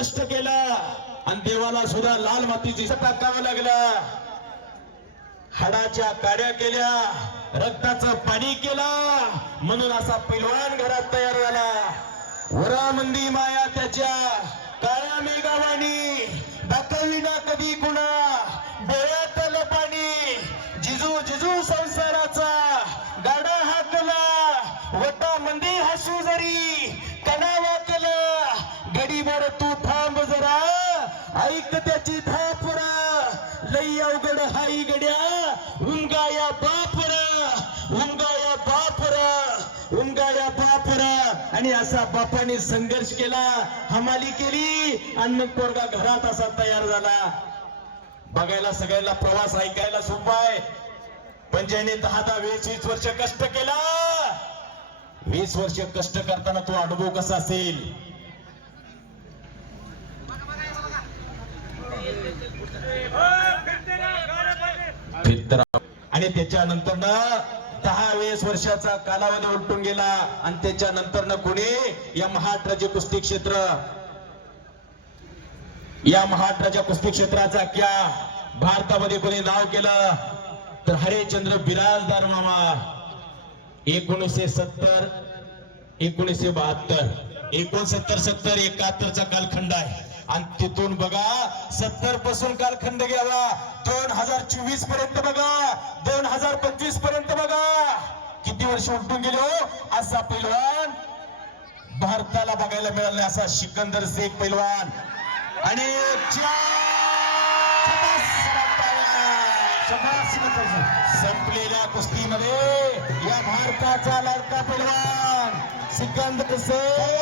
कष्ट केला. आणि देवाला सुद्धा लाल मातीची टाकावं लागला. हाडाच्या काड्या केल्या. रक्ताचं पाणी केला. म्हणून असा पैलवान घरात तयार झाला. वरामंदी माया त्याच्या काळ्या मेघावाणी. दाखविना कधी कुणा. डोळ्यातलं पाणी. जिजू जिजू संसाराचा गाडा हाकला. वटा मंदी हसू जरी. ऐक त्याची धापरा. लई अवघड हाई गड्या. हुंगाया बापरा. हुंगाया बापरा. हुंगाया बापरा. आणि असा बापाने संघर्ष केला हमाली केली आणि मग पोरगा घरात असा तयार झाला. बघायला सगळ्याला प्रवास ऐकायला सोपा आहे. पण ज्याने दहा दहा वीस वीस वर्ष कष्ट केला वीस वर्ष कष्ट करताना तो अनुभव कसा असेल? आणि त्याच्यानंतर दहा वीस वर्षाचा कालावधी उलटून गेला. आणि त्याच्यानंतर कोणी? या महाराष्ट्राचे कुस्ती क्षेत्र. या महाराष्ट्राच्या कुस्ती क्षेत्राचा क्या? भारतामध्ये कोणी नाव केलं? तर हरेचंद्र बिराजदार मामा. एकोणीसशे सत्तर एकोणीसशे बहात्तर. एकोणसत्तर सत्तर एकाहत्तरचा कालखंड आहे. आणि तिथून बघा सत्तरपासून कालखंड घ्यावा दोन हजार चोवीसपर्यंत बघा. दोन हजार पंचवीसपर्यंत बघा. किती वर्ष उलटून गेलो हो? असा पैलवान भारताला बघायला मिळाला असा सिकंदर शेख पैलवान. आणि संपलेल्या कुस्तीमध्ये या भारताचा लाडका पैलवान सिकंदर शेख.